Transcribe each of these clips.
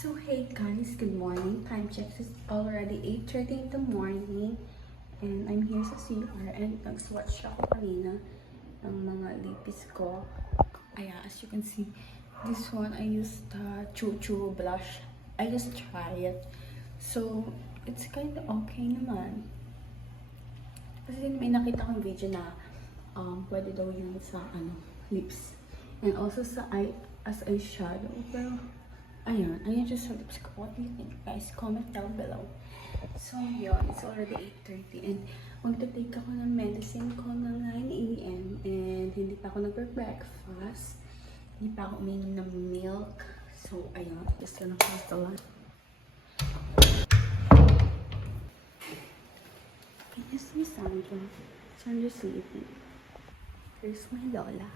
So hey guys, good morning. Time check is already 8:30 in the morning and I'm here sa CR and nag-swatch ako kanina ng mga lipis ko. As you can see, this one I used the Choo Choo blush. I just try it. So, it's kind of okay naman. Kasi may nakita kong video na pwede daw yun sa lips. And also sa eye as eyeshadow. Pero ayan just sa lips ko. What do you think, guys? Comment down below. So, yun. It's already 8:30 and magta-take ako ng medicine ko ng 9 AM and hindi pa ako nagbe-breakfast. Hindi pa ako uminom ng milk. So, ayun. Just gonna close the light. Can you see Sandra? Sandra's sleeping. Here's my Lola.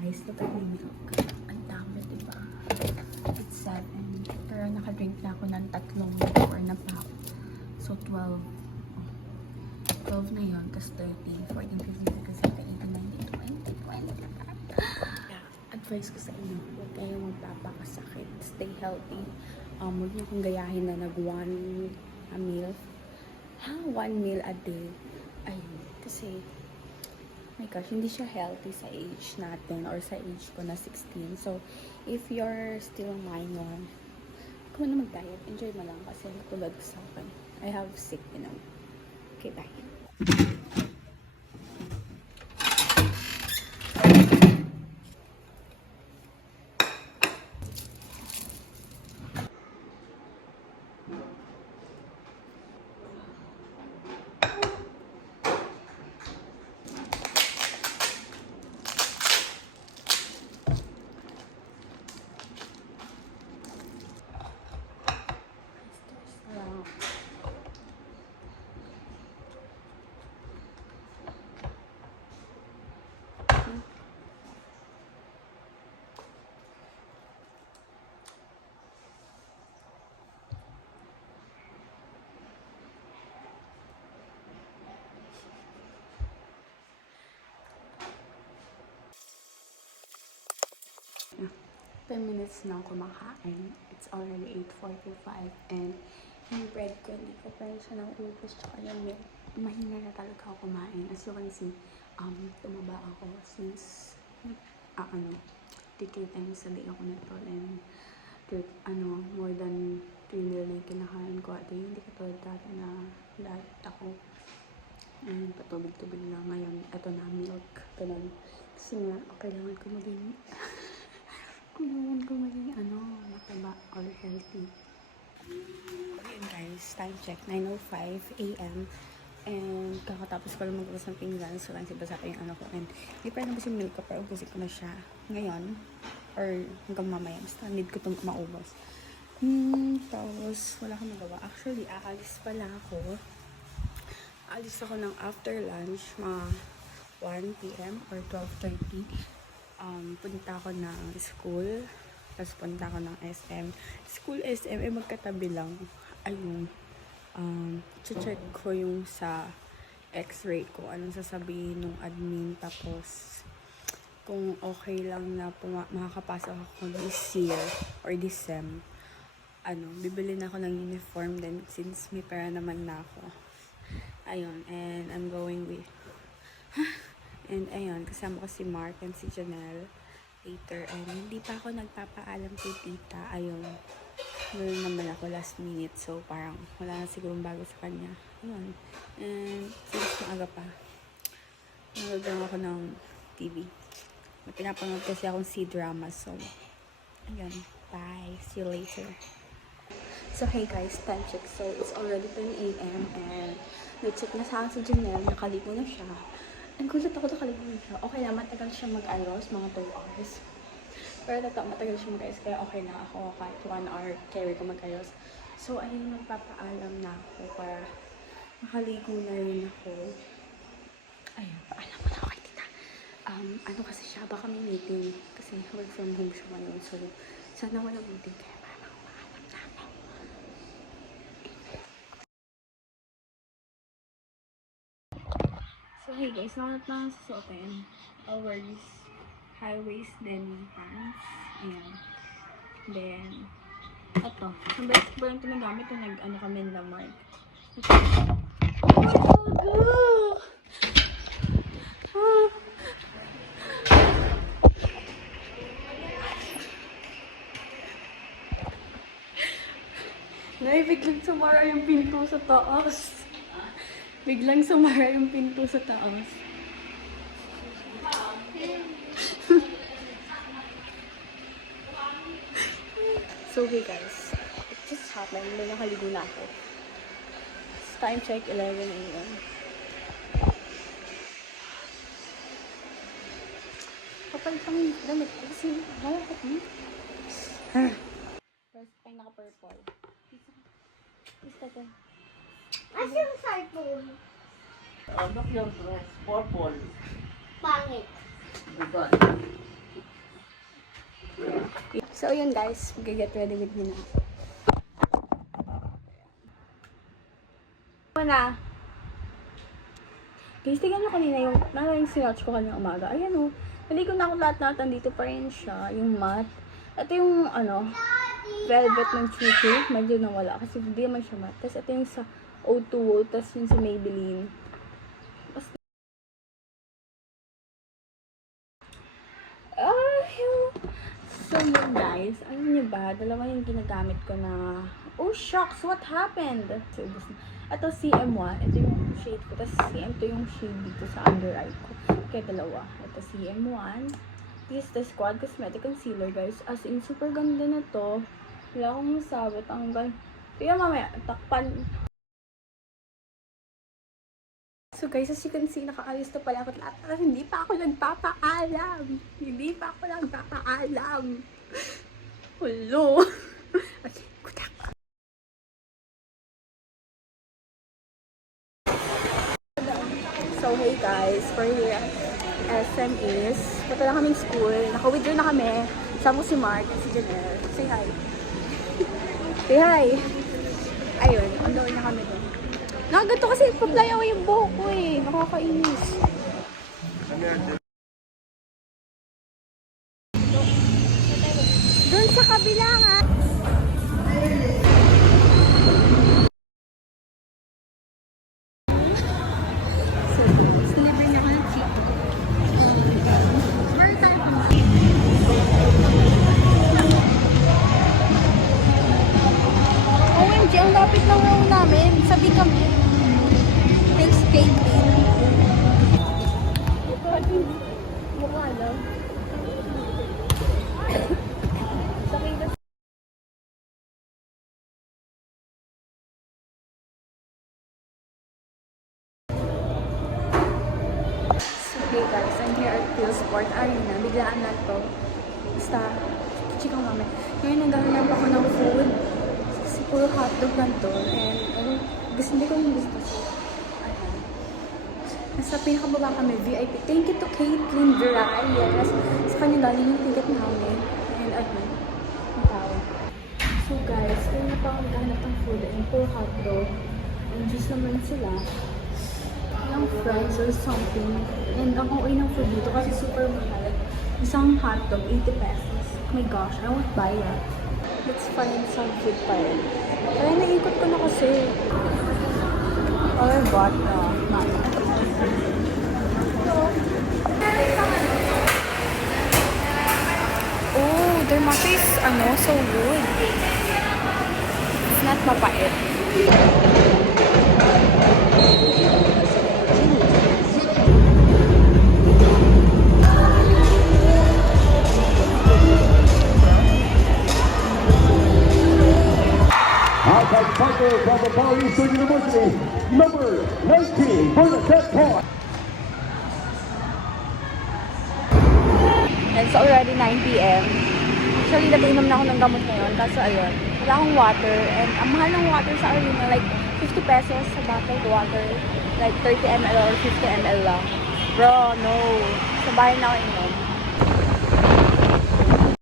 Guys, ito yung milk. Ang dami, diba? It's 7. Pero nakadrink na ako ng 3 before na pa. So, 12. 12 na yun. Tapos 13, 14, 15, 16, 17, 18, 19, 20, 21. Yeah. Advice ko sa inyo, huwag kayong magpapakasakit. Stay healthy. Huwag niyo kong gayahin na nag-1 meal. 1 meal a day. Ayun. Kasi, my gosh, hindi siya healthy sa age natin or sa age ko na 16. So, if you're still minor, kung ano mag-diet, enjoy mo lang kasi tulad sa akin. I have sick, you know. Okay, bye. Yeah. 10 minutes na kumakain. It's already 8:45 and yung bread ko, hindi ko pa rin siya naubos. Tsaka yung milk, mahina na talaga ako kumain. As you can see, tumaba ako since, three times a day ako nito and more than 3 meal na yung kinakain ko. At hindi katulad dati na diet ako. And patubig-tubig lang ngayon. Ito na, milk. Ganun. Kasi nga, kailangan ko maging mataba or healthy. Ayun guys, time check, 9:05 AM. And kakatapos ko lang magbukas ng pinggan. So lang sibasa pa yung ko. And hindi pa rin nabos yung milk ko, pero ubusin ko na siya ngayon. Or hanggang mamaya. Basta need ko itong maubos. Tapos wala akong magawa. Actually, aalis pala ako. Aalis ako ng after lunch, mga 1 PM or 12:30. Punta ako ng school, tapos punta ako ng SM. School, SM, magkatabi lang. Ayun. Check ko yung sa x-ray ko, anong sasabihin ng admin, tapos kung okay lang na makakapasok ako this year or this sem, bibili na ako ng uniform din since may pera naman na ako. Ayun, and I'm going with and ayun, kasama ko si Mark and si Janelle later. And hindi pa ako nagpapaalam kay tita. Ayun, meron naman ako last minute. So, parang wala na sigurong bago sa kanya. Ayun. And since maaga pa, nanood lang ako ng TV. May pinapanood kasi akong C-drama. So, ayun. Bye. See you later. So, hey guys, time check. So, it's already 10 AM and nag-check na sa akin si Janelle. Nakaligo na siya. And gulat ako nakaligo na siya. Okay na, matagal siya mag-ayos, mga 2 hours. Pero matagal siya mag-ayos, kaya okay na ako. Kahit 1 hour, carry ko mag-ayos. So, ayun, magpapaalam na ako para makaligo na rin ako. Ayun, paalam mo na ako kay tita. Kasi siya, baka may meeting. Kasi kasi work from home siya ngayon. So, sana walang meeting kaya parang maalam na ako. So, hey guys, nakunat na ang susuotin. Always high-waist denim pants. Ayan. Then, ito. Ang best ko lang ito nagamit yung nag-ano kami nila Mark. Nay, biglang sumara yung pinto sa taas. Biglang sumara yung pinto sa taas. So, hey guys. It just happened. May nakaligo na ako. It's time check, 11 a.m. Kapalitang damit. Kasi, malakot mo. First, ay naka-purple. Asa yung cellphone? Look yung dress, purple. Pangit. Bukan. So, yun guys. Mag-get ready with me na. Na. Guys, tingnan nyo kanina yung sinatch ko kanina umaga. Ayan o. Naligo na ako lahat-lahat. Nandito pa rin siya. Yung matte. Ito yung, velvet ng chuchu. Medyo nawala. Kasi hindi naman siya matte. Tapos ito yung sa O2O. Tapos yung sa Maybelline. So yun guys. Alam nyo ba? Dalawa yung ginagamit ko na... Oh shucks! What happened? So, ito CM1. Ito yung shade ko. Tapos CM2 yung shade dito sa under eye ko. Kaya dalawa. Ito CM1. This is the Squad Cosmetic Concealer guys. As in, super ganda na to. Wala akong masabi. Tanggal. Kaya mamaya, takpan. So guys, as you can see, nakaayos na pala ako lahat. Hindi pa ako nagpapaalam. Hindi pa ako nagpapaalam. Hulo. Okay, kutak. So hey guys, for here at SM is, punta na kaming school. Naka-withdraw na kami. Sama si Mark at si Janelle. Say hi. Say hi. Ayun, andoon na kami dun. Nakaganto kasi pa-fly away yung buhok ko eh. Nakakainis. Doon sa kabila nga. So, deliver niya ako ng cheap. Where tayo pa? OMG, ang lapit ng room namin. Sabi kami. Thanks, Caitlin. Mukha lang. Okay guys, I'm here at Phil Sport Arena. Biglaan na to. Basta, chikang mami. Ngayon naghahanap ako ng food. Kasi puro hotdog lang to. And gusto hindi ko yung gusto. Ayan. Nasa pinakababa kami, VIP. Thank you to Caitlin Verayas. Sa kanya galing yung ticket namin. And ayun, ang tao. So guys, kaya na pa ako naghahanap ng food. And puro hotdog. And juice naman sila. Yung fries or something. And ang okay ng food dito kasi super mahal. Isang hotdog, 80 pesos. Oh my gosh, I won't buy it. Let's find some food pa rin. Kaya naikot ko na kasi. Or what? Oh, their matcha is so good. It's not mapait. Outside Parker from the Paul Eastern University, number 19, Bernadette Paul. It's already 9 p.m. Actually, nag-inom na ako ng gamot ngayon. Kaso ayun, wala akong water. And ang mahal ng water sa arena, like 50 pesos sa bottled water. Like 30 ml or 50 ml lang. Bro, no. Sa bahay na ako inom.